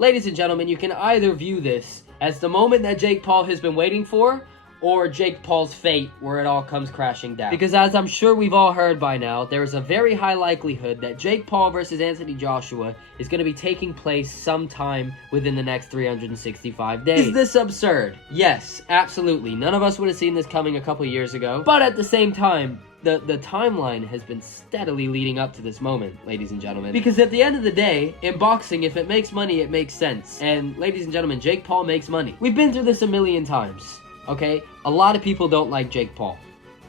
ladies and gentlemen, you can either view this as the moment that Jake Paul has been waiting for, or Jake Paul's fate, where it all comes crashing down. Because as I'm sure we've all heard by now, there is a very high likelihood that Jake Paul versus Anthony Joshua is going to be taking place sometime within the next 365 days. Is this absurd? Yes, absolutely. None of us would have seen this coming a couple years ago. But at the same time, the timeline has been steadily leading up to this moment, ladies and gentlemen. Because at the end of the day, in boxing, if it makes money, it makes sense. And ladies and gentlemen, Jake Paul makes money. We've been through this a million times. Okay, a lot of people don't like Jake Paul,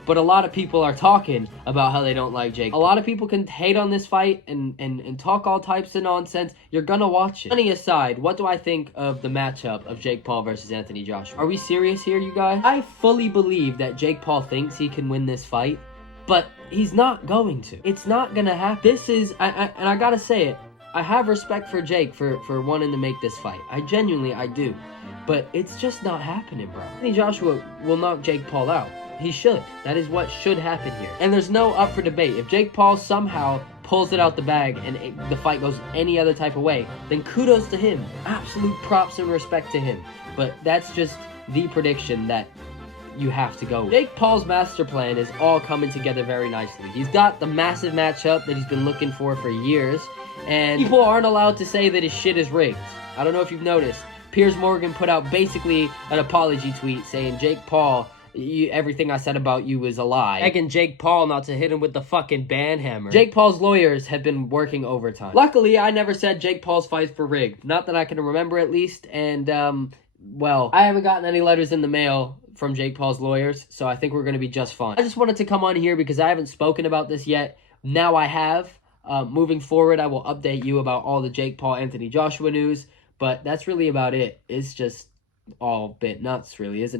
but a lot of people are talking about how they don't like Jake. A lot of people can hate on this fight and talk all types of nonsense. You're gonna watch it. Money aside, what do I think of the matchup of Jake Paul versus Anthony Joshua? Are we serious here, you guys? I fully believe that Jake Paul thinks he can win this fight, but he's not going to. It's not gonna happen. This is, and I gotta say it, I have respect for Jake for wanting to make this fight. I do. But it's just not happening, bro. Anthony Joshua will knock Jake Paul out. He should. That is what should happen here. And there's no up for debate. If Jake Paul somehow pulls it out the bag and the fight goes any other type of way, then kudos to him. Absolute props and respect to him. But that's just the prediction that you have to go with. Jake Paul's master plan is all coming together very nicely. He's got the massive matchup that he's been looking for years. And people aren't allowed to say that his shit is rigged. I don't know if you've noticed. Piers Morgan put out basically an apology tweet saying, Jake Paul, everything I said about you is a lie. Begging Jake Paul not to hit him with the fucking band hammer. Jake Paul's lawyers have been working overtime. Luckily, I never said Jake Paul's fights were rigged. Not that I can remember, at least. And, well, I haven't gotten any letters in the mail from Jake Paul's lawyers, so I think we're going to be just fine. I just wanted to come on here because I haven't spoken about this yet. Now I have. Moving forward, I will update you about all the Jake Paul, Anthony Joshua news. But that's really about it. It's just all a bit nuts, really, isn't it?